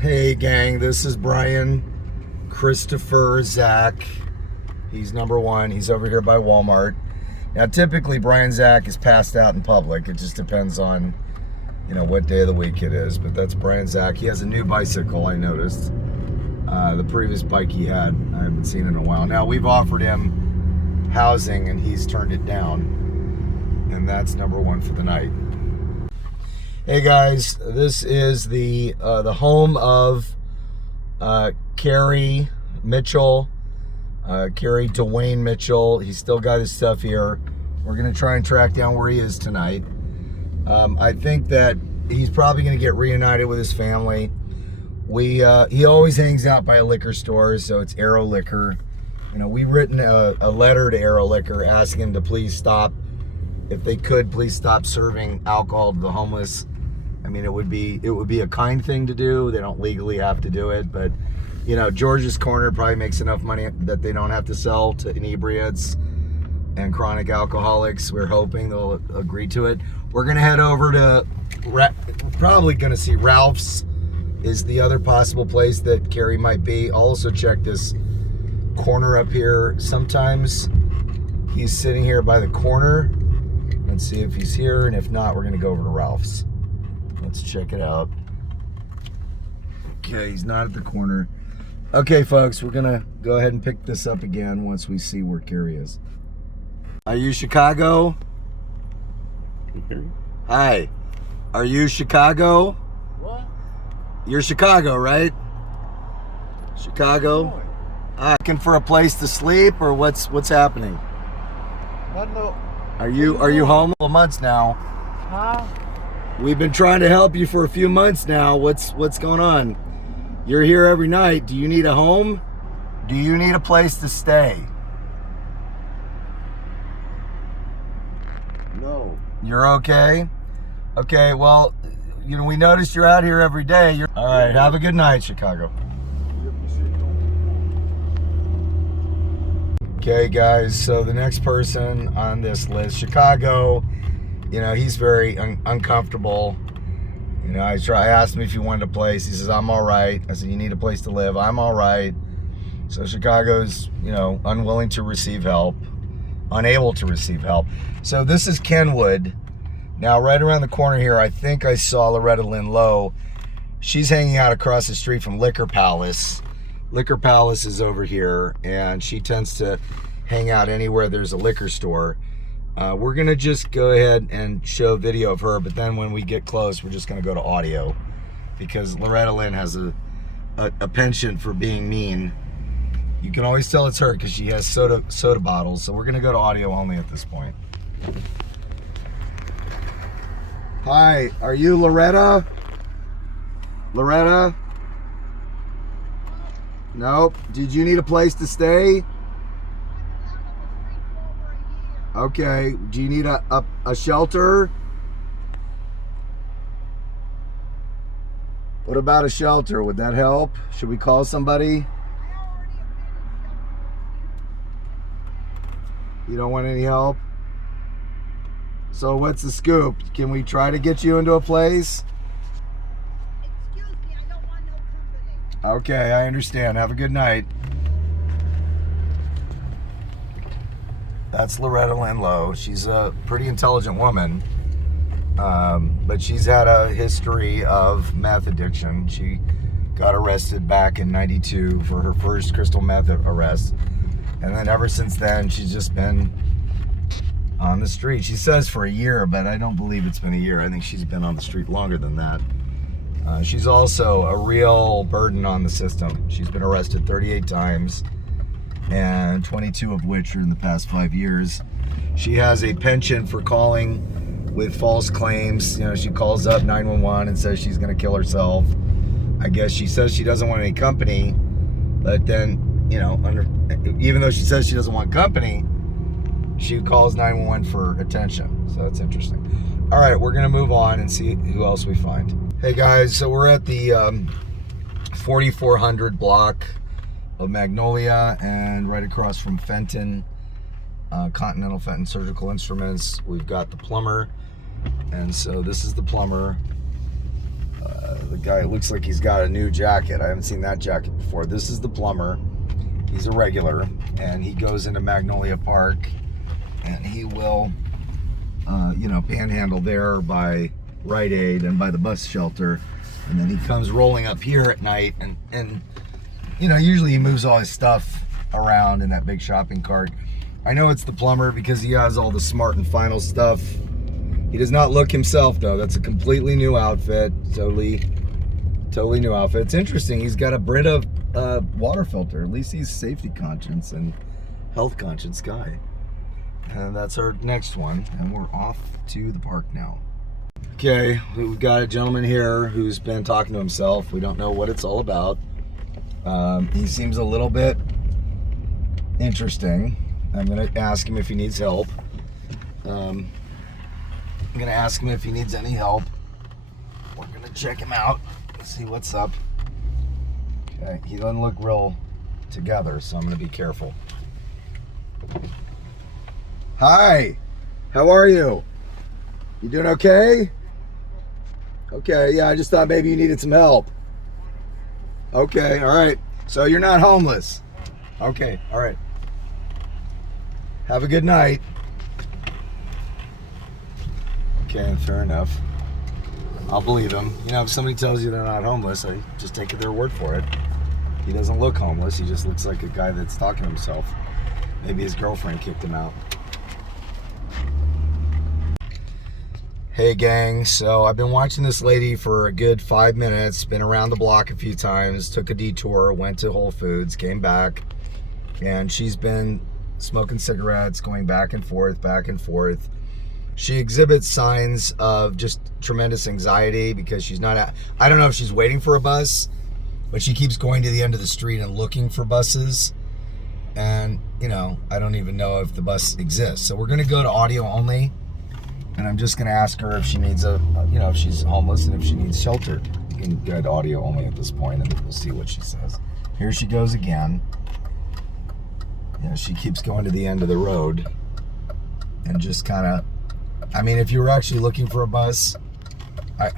Hey gang, this is Bryan, Christopher, Zack. He's number one. He's over here by Walmart. Now typically Bryan Zack is passed out in public. It just depends on, what day of the week it is. But that's Bryan Zack. He has a new bicycle, I noticed. The previous bike he had, I haven't seen in a while. Now we've offered him housing and he's turned it down. And that's number one for the night. Hey guys, this is the home of Kerry Mitchell, Kerry Dwayne Mitchell. He's still got his stuff here. We're gonna try and track down where he is tonight. I think that he's probably gonna get reunited with his family. He always hangs out by a liquor store, so it's Arrow Liquor. We've written a letter to Arrow Liquor asking him to please stop. If they could, please stop serving alcohol to the homeless. I mean, it would be a kind thing to do. They don't legally have to do it, but George's Corner probably makes enough money that they don't have to sell to inebriates and chronic alcoholics. We're hoping they'll agree to it. We're gonna head over to probably gonna see Ralph's is the other possible place that Kerry might be. I'll also check this corner up here. Sometimes he's sitting here by the corner. Let's see if he's here, and if not, we're gonna go over to Ralph's. Let's check it out. Okay, he's not at the corner. Okay, folks, we're gonna go ahead and pick this up again once we see where Kerry is. Are you Chicago? Hi. Are you Chicago? What? You're Chicago, right? Chicago? Looking for a place to sleep, or what's happening? What no? Are you home? A months now. Huh? We've been trying to help you for a few months now. What's going on? You're here every night. Do you need a home? Do you need a place to stay? No. You're okay? Okay, well, we noticed you're out here every day. All right, have a good night, Chicago. Okay, guys, so the next person on this list, Chicago, he's very uncomfortable. I asked him if he wanted a place. He says, I'm all right. I said, you need a place to live. I'm all right. So Chicago's, unwilling to receive help, unable to receive help. So this is Kenwood. Now, right around the corner here, I think I saw Loretta Lohe. She's hanging out across the street from Liquor Palace. Liquor Palace is over here, and she tends to hang out anywhere there's a liquor store. We're gonna just go ahead and show video of her, but then when we get close, we're just gonna go to audio because Loretta Lynn has a penchant for being mean. You can always tell it's her because she has soda bottles. So we're gonna go to audio only at this point. Hi, are you Loretta? Loretta? Nope. Did you need a place to stay? Okay. Do you need a shelter? What about a shelter? Would that help? Should we call somebody? You don't want any help? So what's the scoop? Can we try to get you into a place? Excuse me, I don't want no company. Okay, I understand. Have a good night. That's Loretta Lohe. She's a pretty intelligent woman, but she's had a history of meth addiction. She got arrested back in '92 for her first crystal meth arrest, and then ever since then, she's just been on the street. She says for a year, but I don't believe it's been a year. I think she's been on the street longer than that. She's also a real burden on the system. She's been arrested 38 times, and 22 of which are in the past 5 years. She has a penchant for calling with false claims. She calls up 911 and says she's gonna kill herself. I guess she says she doesn't want any company, but then, even though she says she doesn't want company, she calls 911 for attention. So that's interesting. All right, we're gonna move on and see who else we find. Hey guys, so we're at the 4400 block of Magnolia, and right across from Fenton, Continental Fenton Surgical Instruments, we've got the plumber. And so this is the plumber. The guy looks like he's got a new jacket. I haven't seen that jacket before. This is the plumber. He's a regular, and he goes into Magnolia Park, and he will, panhandle there by Rite Aid and by the bus shelter, and then he comes rolling up here at night, and usually he moves all his stuff around in that big shopping cart. I know it's the plumber because he has all the Smart and Final stuff. He does not look himself though. That's a completely new outfit. Totally new outfit. It's interesting. He's got a Brita water filter. At least he's safety conscious and health conscious guy. And that's our next one. And we're off to the park now. Okay, we've got a gentleman here who's been talking to himself. We don't know what it's all about. He seems a little bit interesting. I'm gonna ask him if he needs help. I'm gonna ask him if he needs any help. We're gonna check him out, see what's up. Okay, he doesn't look real together, so I'm gonna be careful. Hi, how are you? You doing okay? Okay, yeah, I just thought maybe you needed some help. Okay, all right. So you're not homeless. Okay, all right. Have a good night. Okay, fair enough. I'll believe him. If somebody tells you they're not homeless, I just take their word for it. He doesn't look homeless. He just looks like a guy that's talking to himself. Maybe his girlfriend kicked him out. Hey gang, so I've been watching this lady for a good 5 minutes, been around the block a few times, took a detour, went to Whole Foods, came back, and she's been smoking cigarettes, going back and forth, back and forth. She exhibits signs of just tremendous anxiety because she's not I don't know if she's waiting for a bus, but she keeps going to the end of the street and looking for buses. And, I don't even know if the bus exists. So we're going to go to audio only. And I'm just going to ask her if she needs if she's homeless and if she needs shelter. You can go to audio only at this point and we'll see what she says. Here she goes again. She keeps going to the end of the road and just kind of, if you were actually looking for a bus,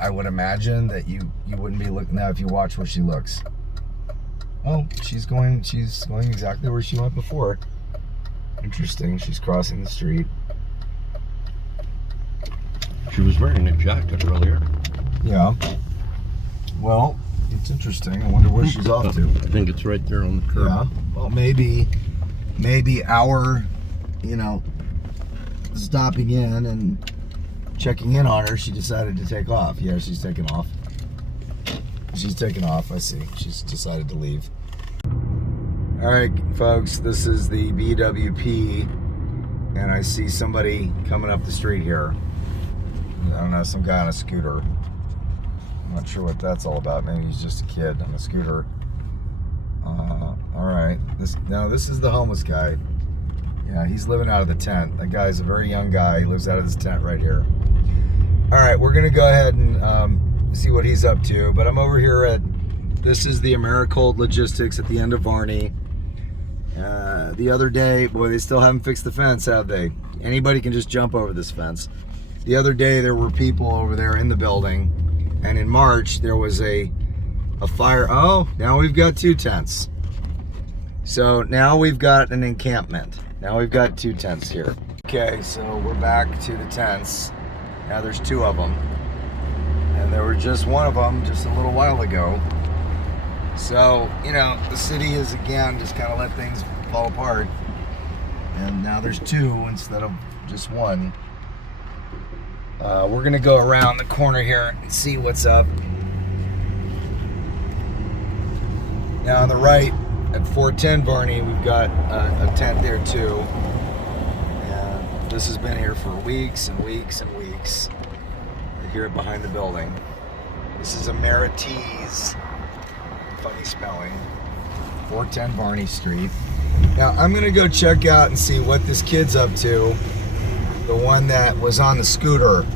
I would imagine that you wouldn't be looking. Now, if you watch where she looks, oh, she's going exactly where she went before. Interesting. She's crossing the street. She was wearing a jacket earlier. Yeah. Well, it's interesting. I wonder where she's off to. I think it's right there on the curb. Yeah. Well, maybe our, stopping in and checking in on her, she decided to take off. Yeah, she's taking off. She's taking off. I see. She's decided to leave. All right, folks, this is the BWP, and I see somebody coming up the street here. I don't know, some guy on a scooter. I'm not sure what that's all about. Maybe he's just a kid on a scooter. All right. This is the homeless guy. Yeah, he's living out of the tent. That guy's a very young guy. He lives out of his tent right here. All right, we're going to go ahead and see what he's up to. But I'm over here this is the Americold Logistics at the end of Varney. The other day, boy, they still haven't fixed the fence, have they? Anybody can just jump over this fence. The other day, there were people over there in the building. And in March, there was a fire. Oh, now we've got 2 tents. So now we've got an encampment. Now we've got 2 tents here. Okay, so we're back to the tents. Now there's 2 of them. And there was just one of them just a little while ago. So, the city is again just kind of let things fall apart. And now there's 2 instead of just 1. We're gonna go around the corner here and see what's up. Now on the right at 410 Varney, we've got a tent there too. And this has been here for weeks and weeks and weeks. Here behind the building. This is Ameritese, funny spelling, 410 Varney Street. Now I'm gonna go check out and see what this kid's up to. The one that was on the scooter.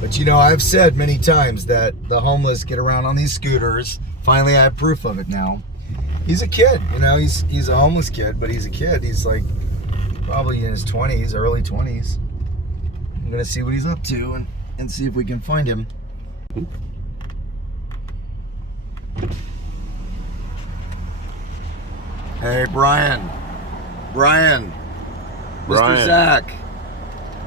But I've said many times that the homeless get around on these scooters. Finally, I have proof of it now. He's a kid, he's a homeless kid, but he's a kid. He's like probably in his 20s, early 20s. I'm gonna see what he's up to and see if we can find him. Hey, Bryan. Bryan. Mr. Bryan. Zack.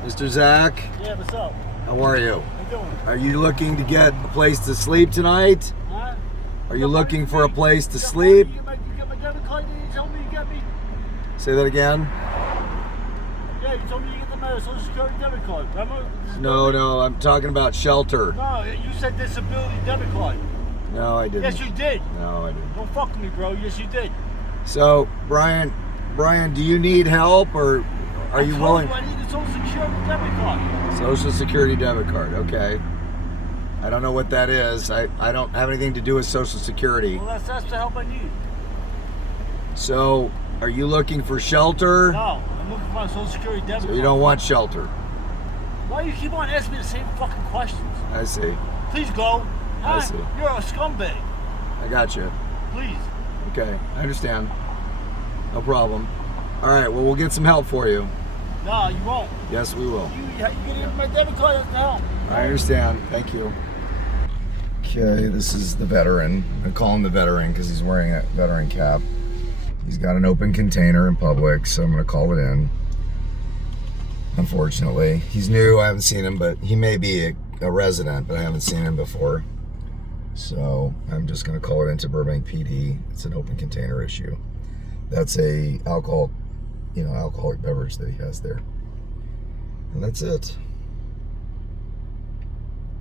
Mr. Zack, Yeah, what's up? how are you? How you doing? Are you looking to get a place to sleep tonight? Huh? Are you looking for a place to sleep? You got my debit card that you told me you got me? Say that again? Yeah, you told me you get my Social Security debit card. Remember? No, I'm talking about shelter. No, you said disability debit card. No, I didn't. Yes, you did. No, I didn't. Don't fuck with me, bro. Yes, you did. So, Bryan, do you need help or are you willing? I need a Social Security debit card. Social Security debit card, okay. I don't know what that is. I don't have anything to do with Social Security. Well, that's the help I need. So, are you looking for shelter? No, I'm looking for my Social Security debit So card. you don't want shelter. Why do you keep on asking me the same fucking questions? I see. Please go. I see. You're a scumbag. I got you. Please. Okay, I understand. No problem. All right, well, we'll get some help for you. No, you won't. Yes, we will. You get my debit card, that's the help. I understand. Thank you. Okay, this is the veteran. I call him the veteran because he's wearing a veteran cap. He's got an open container in public, so I'm going to call it in. Unfortunately. He's new. I haven't seen him, but he may be a resident, but I haven't seen him before. So I'm just going to call it into Burbank PD. It's an open container issue. That's a alcoholic beverage that he has there. And that's it.